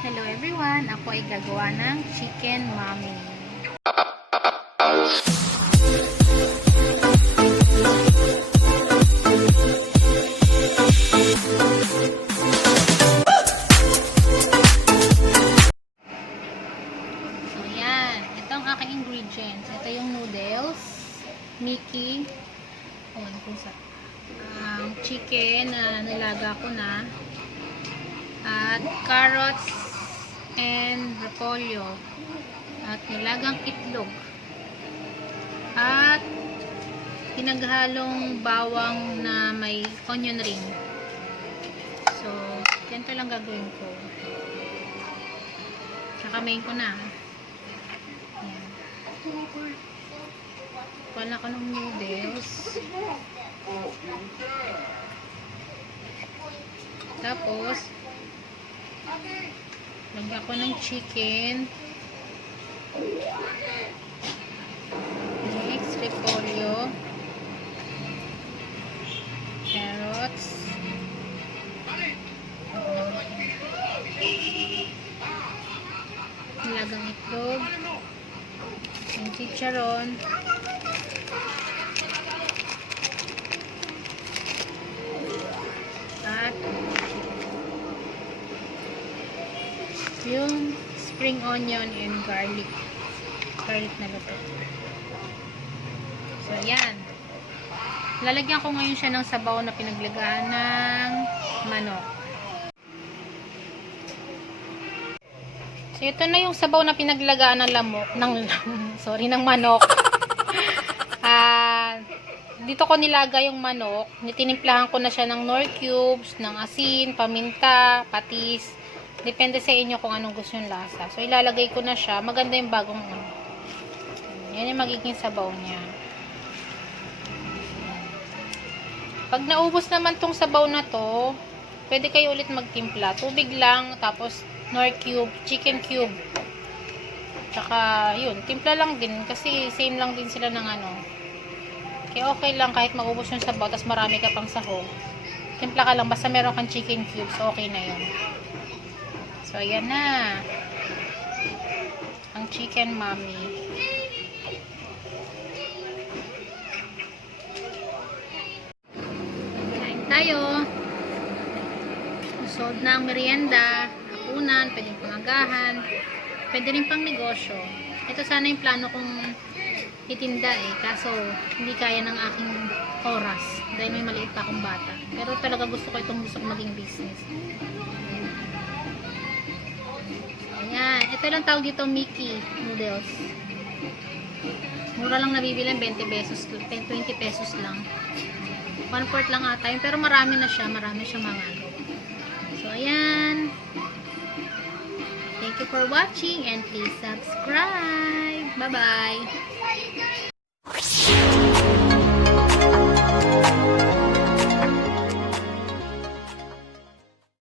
Hello everyone, ako ay gagawa ng chicken mami. So yan, ito ang aking ingredients. Ito yung noodles, Mhie B, chicken na nilaga ko na, at carrots and repolyo, at nilagang itlog, at pinaghalong bawang na may onion ring. So, ganito lang gagawin ko. Nakamain ko na. Ayan. Pala ko ng noodles. Tapos, lagyan ko ng chicken. Next, repolyo. Carrots. Nilagang itlog. Yung chicharon. At yung spring onion and garlic na luto. So yan, lalagyan ko ngayon siya ng sabaw na pinaglagaan ng manok. So ito na yung sabaw na pinaglagaan ng ng manok. Dito ko nilagay yung manok. Tinimplahan ko na siya ng nor cubes, ng asin, paminta, patis. Depende sa inyo kung anong gusto yung lasa. So, ilalagay ko na siya. Maganda yung bagong yan yung magiging sabaw niya. Pag naubos naman tong sabaw na to, pwede kayo ulit magtimpla. Tubig lang, tapos nor cube, chicken cube. Tsaka, yun, timpla lang din. Kasi same lang din sila ng ano. Kaya okay lang kahit maubos yung sabaw, tapos marami ka pang sahog. Timpla ka lang, basta meron kang chicken cubes, okay na yun. So, ayan na. Ang chicken mami. Kain tayo. Usod na ang merienda. Hapunan, pwedeng pangagahan. Pwede rin pang negosyo. Ito sana yung plano kong itinda kaso hindi kaya ng aking oras dahil may maliit pa akong bata. Pero talaga gusto ko maging business. Ayan, ito lang tawag dito, Mhie B noodles. Mura lang nabibilan, 20 pesos, 20 pesos lang. 1/4 lang ata yun, pero marami na siya, marami siyang mga ano. So ayan, thank you for watching and please subscribe. Bye bye.